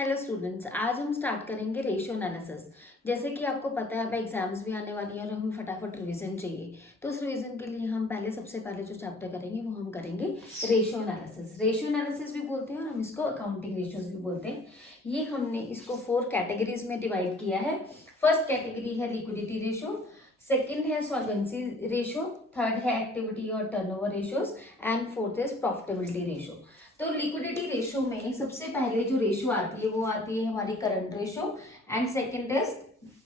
Hello students, आज हम start करेंगे रेशियो एनालिसिस। जैसे कि आपको पता है अब एग्जाम्स भी आने वाली है और हमें फटाफट रिवीजन चाहिए। तो उस रिवीजन के लिए हम सबसे पहले जो चैप्टर करेंगे वो हम करेंगे रेशियो एनालिसिस। रेशियो एनालिसिस भी बोलते हैं और हम इसको अकाउंटिंग रेशियोज भी बोलते हैं। ये हमने इसको 4 कैटेगरीज में डिवाइड किया है। फर्स्ट कैटेगरी है लिक्विडिटी रेशियो, सेकेंड है सॉल्वेंसी रेशियो, थर्ड है एक्टिविटी और turnover ratios and fourth is profitability ratio. तो लिक्विडिटी रेशियो में सबसे पहले जो रेशियो आती है वो आती है हमारी current ratio and second is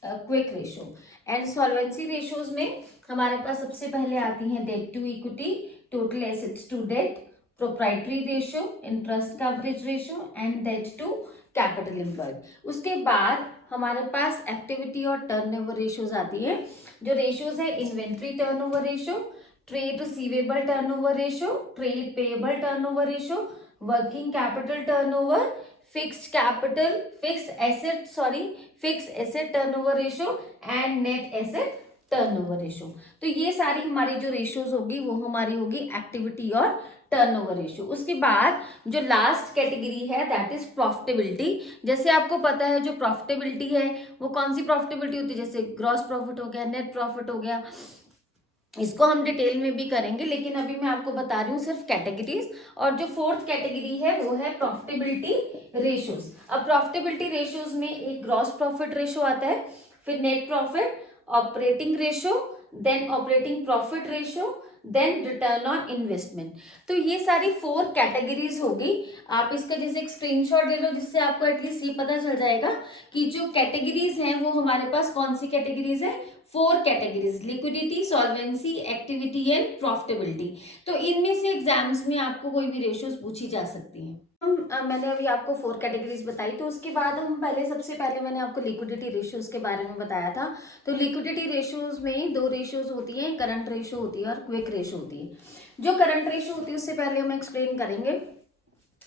quick ratio. And solvency ratios में हमारे पास सबसे पहले आती है debt to equity, total assets to debt, proprietary ratio, interest coverage ratio and debt to capital employed. उसके बाद हमारे पास एक्टिविटी और टर्नओवर रेशियोज आती है। जो रेशियोज है inventory turnover ratio, trade receivable turnover ratio, trade payable turnover ratio, working capital turnover, fixed asset turnover ratio and net asset turnover ratio. तो ये सारी हमारी जो रेशियोज होगी वो हमारी होगी एक्टिविटी और टर्नओवर रेशियो। उसके बाद जो लास्ट कैटेगरी है दैट इज प्रॉफिटेबिलिटी। जैसे आपको पता है जो प्रॉफिटेबिलिटी है वो कौन सी प्रॉफिटेबिलिटी होती है, जैसे ग्रॉस प्रॉफिट हो गया, नेट प्रॉफिट हो गया। इसको हम डिटेल में भी करेंगे, लेकिन अभी मैं आपको बता रही हूँ सिर्फ कैटेगरीज। और जो फोर्थ कैटेगरी है वो है प्रॉफिटेबिलिटी रेशियोज। अब प्रॉफिटेबिलिटी रेशियोज में एक ग्रॉस प्रॉफिट रेशियो आता है, फिर net profit, operating ratio, then operating profit ratio, then return on investment. तो ये सारी 4 कैटेगरीज होगी। आप इसका जैसे एक स्क्रीनशॉट ले लो जिससे आपको एटलीस्ट ये पता चल जाएगा कि जो कैटेगरीज हैं वो हमारे पास कौन सी कैटेगरीज है। 4 categories, liquidity, solvency, activity and profitability. तो इनमें से एग्जाम्स में आपको कोई भी रेशियोज पूछी जा सकती हैं। मैंने अभी आपको 4 कैटेगरीज बताई, तो उसके बाद हम सबसे पहले मैंने आपको लिक्विडिटी रेशियोज के बारे में बताया था। तो लिक्विडिटी रेशियोज में 2 रेशियोज होती हैं, करंट रेशियो होती है और क्विक रेशियो होती है। जो करंट रेशियो होती है उससे पहले हम एक्सप्लेन करेंगे।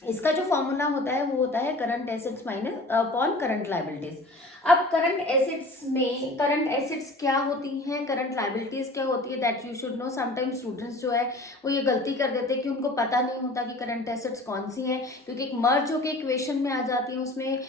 इसका जो फॉर्मूला होता है वो होता है current assets minus upon current liabilities. अब करंट एसेट्स क्या होती हैं, करंट लायबिलिटीज क्या होती है, that you should know. Sometimes students जो है वो ये गलती कर देते हैं कि उनको पता नहीं होता कि करंट एसेट्स कौन सी हैं, क्योंकि एक मर्ज होकर इक्वेशन में आ जाती है, उसमें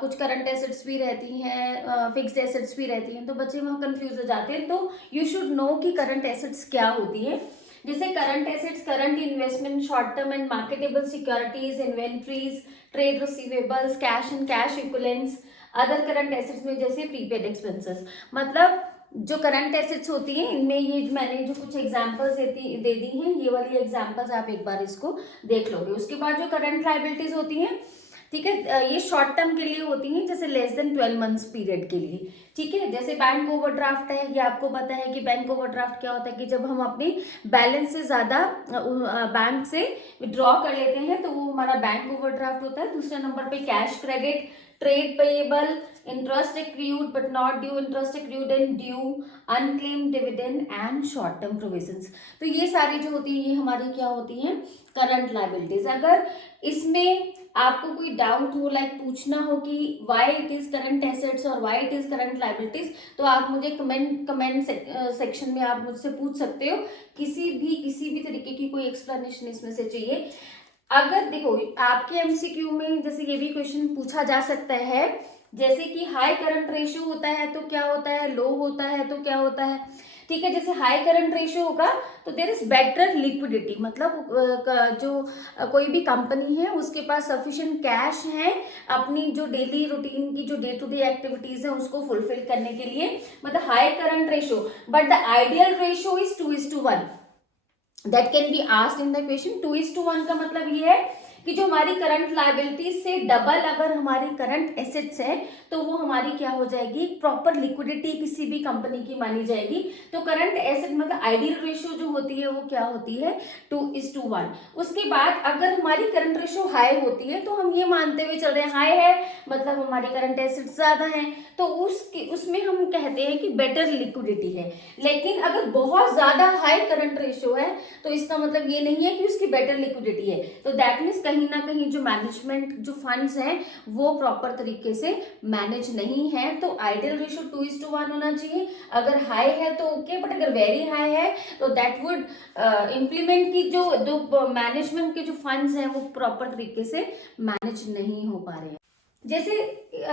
कुछ करंट एसेट्स भी रहती हैं, फिक्स्ड एसेट्स भी रहती हैं, तो बच्चे वहाँ कंफ्यूज हो जाते हैं। तो यू शुड नो कि करंट एसेट्स क्या होती है। जैसे current assets, current investment, short term and marketable securities, inventories, trade receivables, cash and cash equivalents. Other current assets में जैसे प्रीपेड एक्सपेंसेस। मतलब जो करंट एसेट्स होती हैं इनमें ये मैंने जो कुछ एग्जांपल्स दे दी हैं, ये वाली एग्जांपल्स आप एक बार इसको देख लोगे। उसके बाद जो करंट लायबिलिटीज होती हैं, ठीक है, ये शॉर्ट टर्म के लिए होती हैं, जैसे लेस देन 12 मंथ्स पीरियड के लिए। ठीक है, जैसे बैंक ओवरड्राफ्ट है, ये आपको पता है कि बैंक ओवरड्राफ्ट क्या होता है कि जब हम अपनी बैलेंस से ज्यादा बैंक से विड्रॉ कर लेते हैं तो वो हमारा बैंक ओवरड्राफ्ट होता है। दूसरे नंबर पे cash credit, trade payable, interest accrued but not due, interest accrued and due, unclaimed dividend and short term provisions. तो ये सारी जो होती है ये हमारी क्या होती हैं, करंट लायबिलिटीज। अगर इसमें आपको कोई डाउट हो, लाइक पूछना हो कि why it is current assets और why it is current liabilities, तो आप मुझे कमेंट सेक्शन में आप मुझसे पूछ सकते हो। किसी भी तरीके की कोई एक्सप्लेनेशन इसमें से चाहिए। अगर देखो आपके एमसीक्यू में जैसे ये भी क्वेश्चन पूछा जा सकता है, जैसे कि हाई करंट रेशियो होता है तो क्या होता है, लो होता है तो क्या होता है। ठीक है, जैसे हाई करंट रेशियो होगा तो देयर इज बेटर लिक्विडिटी, मतलब जो कोई भी कंपनी है उसके पास सफिशिएंट कैश है अपनी जो डेली रूटीन की जो डे टू डे एक्टिविटीज है उसको फुलफिल करने के लिए, मतलब high current ratio. But the ideal ratio is 2:1। That can be asked in the question. 2:1 का मतलब ये है कि जो हमारी करंट लायबिलिटीज से डबल अगर हमारी करंट एसेट्स है तो वो हमारी क्या हो जाएगी, प्रॉपर लिक्विडिटी किसी भी कंपनी की मानी जाएगी। तो करंट एसेट मतलब आइडियल रेशियो जो होती है वो क्या होती है, 2:1। उसके बाद अगर हमारी करंट रेशियो हाई होती है तो हम ये मानते हुए चल रहे हैं हाई है मतलब हमारी करंट एसेट्स ज्यादा है, तो उसमें हम कहते हैं कि बेटर लिक्विडिटी है। लेकिन अगर बहुत ज्यादा हाई करंट रेशियो है तो इसका मतलब ये नहीं है कि उसकी बेटर लिक्विडिटी है। तो दैट मीन्स कहीं ना कहीं जो मैनेजमेंट जो फंड्स हैं वो प्रॉपर तरीके से मैनेज नहीं है। तो आइडियल रेशियो 2:1 होना चाहिए। अगर हाई है तो ओके, बट अगर वेरी हाई है तो दैट वुड इम्प्लीमेंट की जो मैनेजमेंट के जो फंड्स हैं वो प्रॉपर तरीके से मैनेज नहीं हो पा रहे हैं। जैसे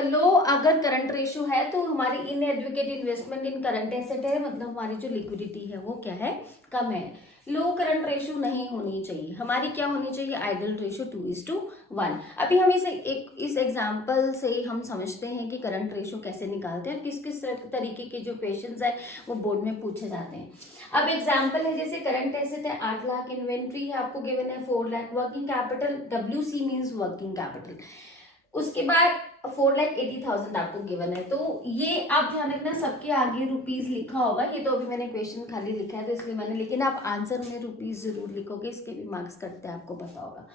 लो अगर करंट रेशो है तो हमारी in advocate investment in current asset है, मतलब हमारी जो लिक्विडिटी है वो क्या है, कम है। लो करंट रेशो नहीं होनी चाहिए, हमारी क्या होनी चाहिए, आइडल रेशो 2:1। अभी हम इस एग्जांपल से हम समझते हैं कि करंट रेशो कैसे निकालते हैं, किस किस तरीके के जो क्वेश्चंस है वो बोर्ड में पूछे जाते हैं। अब एग्जांपल है, जैसे करंट एसेट है 8 लाख, इन्वेंट्री है आपको गिवन है 4 lakh, working capital WC means working capital, उसके बाद 4,80,000 आपको गिवन है। तो ये आप ध्यान रखना, सबके आगे रुपीज लिखा होगा, ये तो अभी मैंने क्वेश्चन खाली लिखा है तो इसलिए मैंने, लेकिन आप आंसर में रुपीज जरूर लिखोगे, इसके भी मार्क्स कटते हैं आपको पता होगा।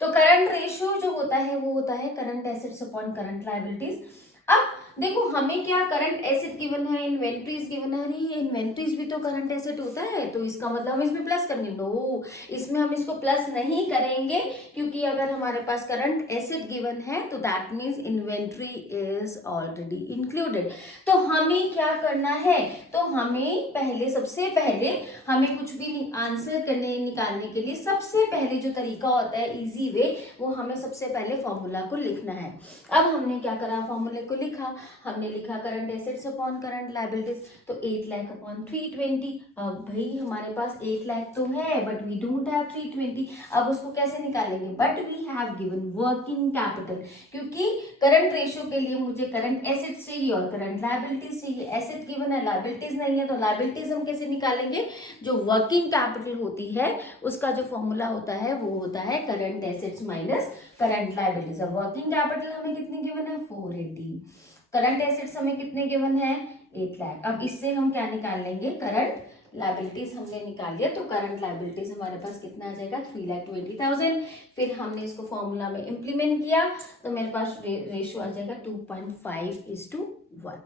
तो करंट रेशियो जो होता है वो होता है current assets upon current liabilities. अब देखो हमें क्या, करंट एसेट गिवन है, इन्वेंट्रीज गिवन है, अरे इन्वेंट्रीज भी तो करंट एसेट होता है, तो इसका मतलब हम इसमें प्लस करेंगे, नो इसमें हम इसको प्लस नहीं करेंगे, क्योंकि अगर हमारे पास करंट एसेट गिवन है तो that means inventory is already included. तो हमें क्या करना है, तो हमें पहले, सबसे पहले हमें कुछ भी आंसर करने निकालने के लिए सबसे पहले जो तरीका होता है इजी वे, वो हमें सबसे पहले फॉर्मूला को लिखना है। अब हमने क्या करा, फॉर्मूले को लिखा, हमने लिखा current assets upon current liabilities, तो 8 लाख अपॉन 320। अब भाई हमारे पास 8 लाख तो है बट वी डोंट हैव 320, अब उसको कैसे निकालेंगे, but we have given working capital, क्योंकि करंट रेशियो के लिए मुझे करंट एसेट्स चाहिए और करंट लायबिलिटीज चाहिए, एसेट गिवन है लायबिलिटीज नहीं है, तो लायबिलिटीज हम कैसे निकालेंगे, जो वर्किंग कैपिटल होती है उसका जो फॉर्मूला होता है वो होता है current assets minus current liabilities. अब वर्किंग कैपिटल हमें कितनी गिवन है, 480, करंट एसेट्स हमें कितने गिवन है, 8 लाख। अब इससे हम क्या निकाल लेंगे, करंट लायबिलिटीज हमने निकाल लिया, तो करंट लायबिलिटीज हमारे पास कितना आ जाएगा, 3,20,000। फिर हमने इसको फॉर्मूला में इंप्लीमेंट किया तो मेरे पास रेशियो आ जाएगा 2.5:1।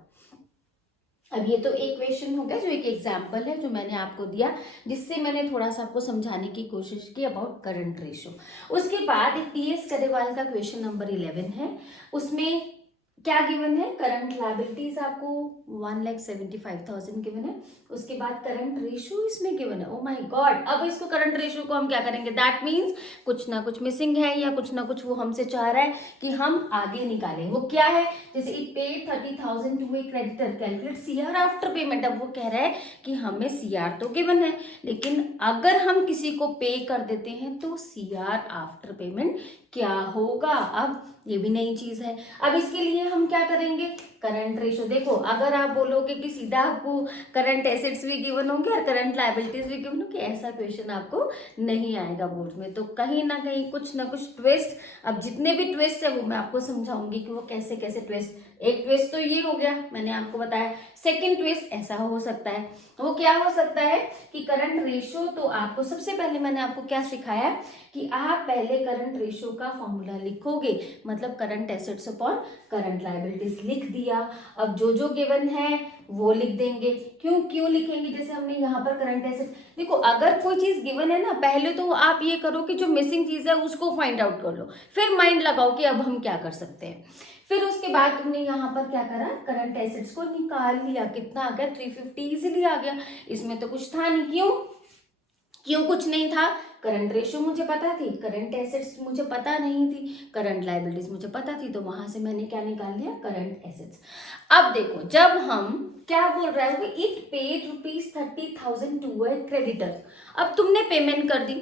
अब ये तो एक क्वेश्चन हो गया, जो एक एग्जाम्पल है जो मैंने आपको दिया, जिससे मैंने थोड़ा सा आपको समझाने की कोशिश की अबाउट करंट रेशियो। उसके बाद एक PS गरेवाल का क्वेश्चन नंबर 11 है, उसमें क्या गिवन है, करंट लायबिलिटीज आपको 1,75,000 गिवन है, उसके बाद करंट रेशियो इसमें गिवन है, ओ माय गॉड। अब इसको करंट रेशियो को हम क्या करेंगे, दैट मीन्स कुछ ना कुछ मिसिंग है या कुछ ना कुछ वो हमसे चाह रहा है कि हम आगे निकालें, वो क्या है, जैसे it paid 30,000 to a creditor, calculate CR after payment. अब वो कह रहा है कि हमें CR तो गिवन है, लेकिन अगर हम किसी को पे कर देते हैं तो CR आफ्टर पेमेंट क्या होगा, अब ये भी नई चीज है। अब इसके लिए हम क्या करेंगे, करंट रेशियो, देखो अगर आप बोलोगे कि सीधा आपको करंट एसेट्स भी गिवन होंगे और करंट लायबिलिटीज भी गिवन होंगे, ऐसा क्वेश्चन आपको नहीं आएगा बोर्ड में, तो कहीं ना कहीं कुछ ना कुछ ट्विस्ट, अब जितने भी ट्विस्ट है वो मैं आपको समझाऊंगी कि वो कैसे कैसे ट्विस्ट। एक ट्विस्ट तो ये हो गया मैंने आपको बताया, सेकेंड ट्विस्ट ऐसा हो सकता है, वो क्या हो सकता है कि करंट रेशियो, तो आपको सबसे पहले मैंने आपको क्या सिखाया कि आप पहले करंट रेशियो का फॉर्मूला लिखोगे, मतलब current assets upon current liabilities लिख दिया। अब जो जो गिवन है वो लिख देंगे, क्यों लिखेंगे, जैसे हमने यहाँ पर करंट एसेट, देखो अगर कोई चीज गिवन है ना, पहले तो आप ये करो कि जो मिसिंग चीज है उसको फाइंड आउट कर लो, फिर माइंड लगाओ कि अब हम क्या कर सकते हैं। फिर उसके बाद तुमने यहाँ पर क्या करा, करंट एसेट्स को निकाल लिया, कितना आ गया, 350 इजीली आ गया, इसमें तो कुछ था नहीं, क्यों कुछ नहीं था, करंट रेशियो मुझे पता थी, करंट एसेट्स मुझे पता नहीं थी, करंट लायबिलिटीज मुझे पता थी, तो वहां से मैंने क्या निकाल लिया, करंट एसेट्स। अब देखो जब हम क्या बोल रहे हैं, it paid ₹30,000 to a creditor, अब तुमने पेमेंट कर दी,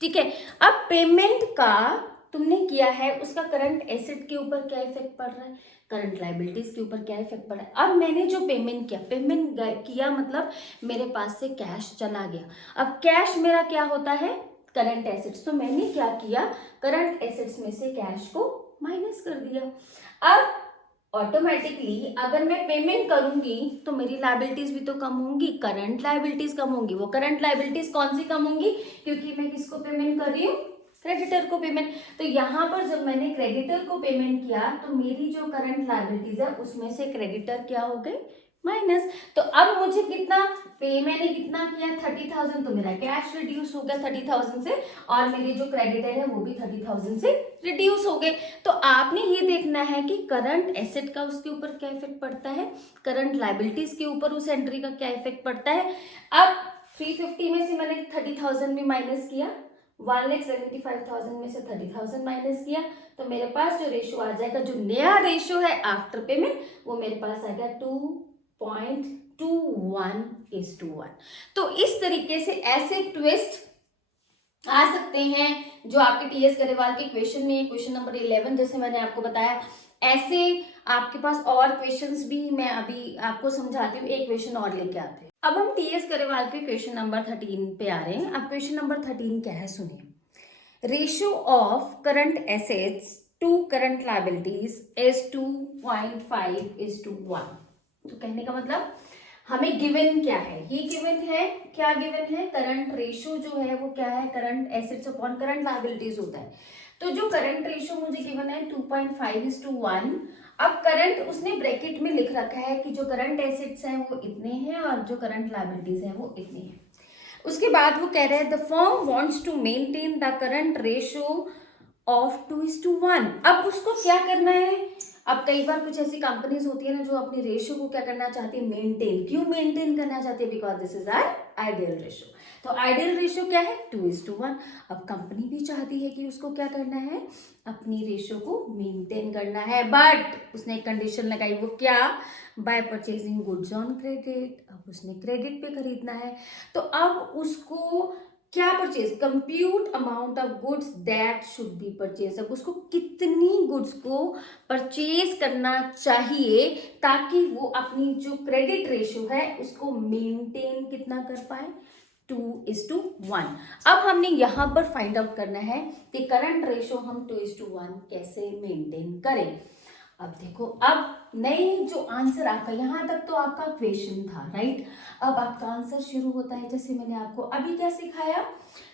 ठीक है, अब पेमेंट का तुमने किया है, उसका करंट एसेट के ऊपर क्या इफेक्ट पड़ रहा है, करंट लायबिलिटीज के ऊपर क्या इफेक्ट पड़ा है। अब मैंने जो पेमेंट किया मतलब मेरे पास से कैश चला गया, अब कैश मेरा क्या होता है, करंट एसेट्स, तो मैंने क्या किया, करंट एसेट्स में से कैश को माइनस कर दिया। अब ऑटोमेटिकली अगर मैं पेमेंट करूंगी तो मेरी लायबिलिटीज भी तो कम होंगी, करंट लायबिलिटीज कम होंगी, वो करंट लायबिलिटीज कौन सी कम होंगी, क्योंकि मैं किसको पेमेंट कर रही हूँ, क्रेडिटर को पेमेंट। तो यहाँ पर जब मैंने क्रेडिटर को पेमेंट किया तो मेरी जो करंट लायबिलिटीज है उसमें से क्रेडिटर क्या हो गए, माइनस। तो अब मुझे कितना पे, मैंने कितना किया 30,000, तो मेरा कैश रिड्यूस हो गया 30,000 से, और मेरे जो क्रेडिटर है वो भी 30,000 से रिड्यूस हो गए। तो आपने ये देखना है कि करंट एसेट का उसके ऊपर क्या इफेक्ट पड़ता है, करंट लायबिलिटीज के ऊपर उस एंट्री का क्या इफेक्ट पड़ता है। अब 350 में से मैंने 30,000 भी माइनस किया, 1,75,000 में से 30,000 माइनस किया तो मेरे पास जो रेशो आ जाएगा, जो नया रेशो है आफ्टर पेमेंट, वो मेरे पास आएगा 2.21:1। तो इस तरीके से ऐसे ट्विस्ट आ सकते हैं जो आपके टीएस गरेवाल के क्वेश्चन में, क्वेश्चन नंबर 11 जैसे मैंने आपको बताया, ऐसे आपके पास और क्वेश्चंस भी मैं अभी आपको समझाती हूँ, एक क्वेश्चन और लेके आते हैं। अब हम टीएस गरेवाल के क्वेश्चन नंबर 13 पे आ रहे हैं। अब क्वेश्चन नंबर 13 क्या है, सुनिए। Ratio of current assets to current liabilities is 2.5:1। तो कहने का मतलब हमें गिवन क्या है, ये गिवन है, क्या गिवन है, करंट रेशो जो है वो क्या है, current assets upon current liabilities होता है। तो जो करंट रेशो मुझे गिवन है 2.5:1। अब करंट उसने ब्रैकेट में लिख रखा है कि जो करंट एसेट्स हैं वो इतने हैं और जो करंट लायबिलिटीज हैं वो इतने हैं। उसके बाद वो कह रहे हैं the firm wants to maintain the current ratio of 2:1। अब उसको क्या करना है, अब कई बार कुछ ऐसी कंपनीज होती है ना जो अपनी रेशियो को क्या करना चाहती है, मेंटेन। क्यों मेंटेन करना चाहती है, because this is our ideal ratio. तो आइडियल रेशियो क्या है, 2:1। अब कंपनी भी चाहती है कि उसको क्या करना है, अपनी रेशियो को मेंटेन करना है, बट उसने एक कंडीशन लगाई, वो क्या, bye purchasing goods on credit. अब उसने क्रेडिट पे खरीदना है, तो अब उसको क्या purchase, compute amount of goods that should be purchase. अब उसको कितनी गुड्स को परचेज करना चाहिए ताकि वो अपनी जो क्रेडिट रेशियो है उसको मेंटेन कितना कर पाए, 2:1। अब हमने यहां पर फाइंड आउट करना है कि करंट रेशियो हम 2:1 कैसे मेंटेन करें। अब देखो, अब नई जो आंसर आपका, यहां तक तो आपका क्वेश्चन था, राइट। अब आपका आंसर शुरू होता है, जैसे मैंने आपको अभी क्या सिखाया।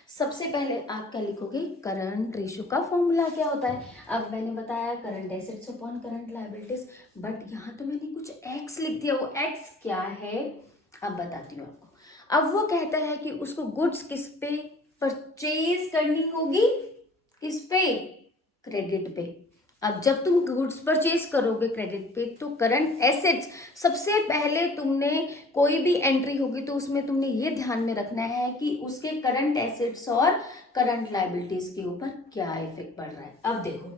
सबसे पहले आप क्या लिखोगे, करंट रेशियो का फॉर्मूला क्या होता है। अब मैंने बताया current assets upon current liabilities, but यहाँ तो मैंने कुछ एक्स लिख दिया, वो एक्स क्या है अब बताती हूँ आपको। अब वो कहता है कि उसको गुड्स किस पे परचेज करनी होगी, किस पे, क्रेडिट पे। अब जब तुम गुड्स परचेज करोगे क्रेडिट पे तो करंट एसेट्स, सबसे पहले तुमने कोई भी एंट्री होगी तो उसमें तुमने ये ध्यान में रखना है कि उसके करंट एसेट्स और करंट लायबिलिटीज के ऊपर क्या इफेक्ट पड़ रहा है। अब देखो,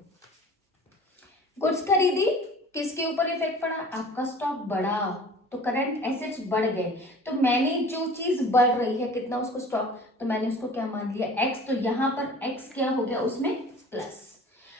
गुड्स खरीदी, किसके ऊपर इफेक्ट पड़ा, आपका स्टॉक बढ़ा तो करंट एसेट्स बढ़ गए। तो मैंने जो चीज बढ़ रही है, कितना उसको स्टॉक, तो मैंने उसको क्या मान लिया, एक्स। तो यहां पर एक्स क्या हो गया, उसमें प्लस।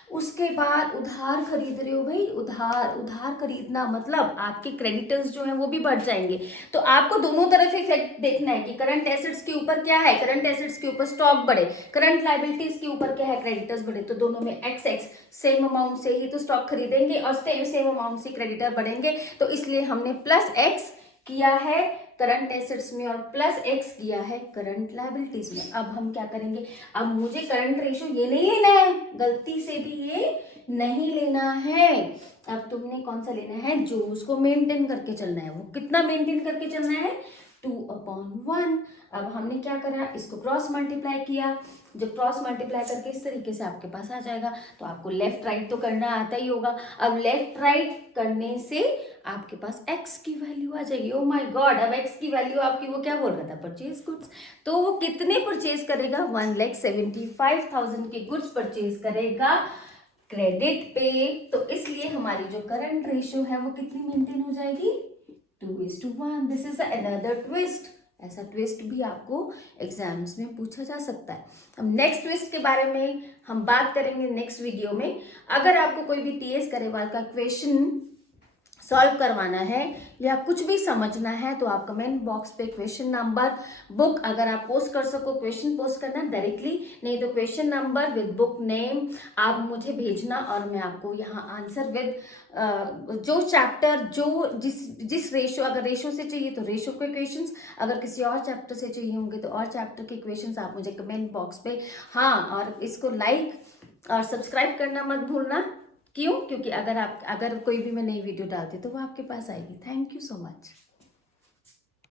उसके बाद उधार खरीद रहे हो भाई, उधार खरीदना मतलब आपके क्रेडिटर्स जो हैं वो भी बढ़ जाएंगे। तो आपको दोनों तरफ इफेक्ट देखना है कि करंट एसेट्स के ऊपर क्या है, करंट एसेट्स के ऊपर स्टॉक बढ़े, करंट लायबिलिटीज के ऊपर क्या है, क्रेडिटर्स बढ़े। तो दोनों में एक्स एक्स, सेम अमाउंट से ही तो स्टॉक खरीदेंगे और सेम अमाउंट से क्रेडिटर बढ़ेंगे। तो इसलिए हमने प्लस एक्स किया है करंट एसेट्स में और प्लस एक्स किया है करंट लायबिलिटीज में। अब हम क्या करेंगे, अब मुझे करंट रेशियो ये नहीं लेना है, गलती से भी ये नहीं लेना है। अब तुमने कौन सा लेना है, जो उसको मेंटेन करके चलना है। वो कितना मेंटेन करके चलना है, 2/1। अब हमने क्या करा, इसको क्रॉस मल्टीप्लाई किया। जब क्रॉस मल्टीप्लाई करके इस तरीके से आपके पास आ जाएगा तो आपको लेफ्ट राइट तो करना आता ही होगा। अब लेफ्ट राइट करने से आपके पास x की वैल्यू आ जाएगी। ओ माय गॉड, अब x की वैल्यू आपकी, वो क्या बोल रहा था, परचेज गुड्स। तो वो कितने परचेज करेगा, 1,75,000 की गुड्स परचेज करेगा क्रेडिट पे। तो इसलिए हमारी जो करंट रेशियो है वो कितनी मेंटेन हो जाएगी, 2:1। This is another twist. ऐसा ट्विस्ट भी आपको एग्जाम्स में पूछा जा सकता है। अब नेक्स्ट ट्विस्ट के बारे में हम बात करेंगे नेक्स्ट वीडियो में। अगर आपको कोई भी टीएस गरेवाल का क्वेश्चन सॉल्व करवाना है या कुछ भी समझना है तो आप कमेंट बॉक्स पे क्वेश्चन नंबर, बुक अगर आप पोस्ट कर सको, क्वेश्चन पोस्ट करना डायरेक्टली, नहीं तो question number with book name आप मुझे भेजना और मैं आपको यहाँ आंसर विद जो चैप्टर, जो जिस रेशो, अगर रेशो से चाहिए तो रेशो के क्वेश्चंस, अगर किसी और चैप्टर से चाहिए होंगे तो और चैप्टर के क्वेश्चंस आप मुझे कमेंट बॉक्स पे, हाँ, और इसको लाइक और सब्सक्राइब करना मत भूलना। क्यों, क्योंकि अगर कोई भी मैं नई वीडियो डालती तो वो आपके पास आएगी। Thank you so much.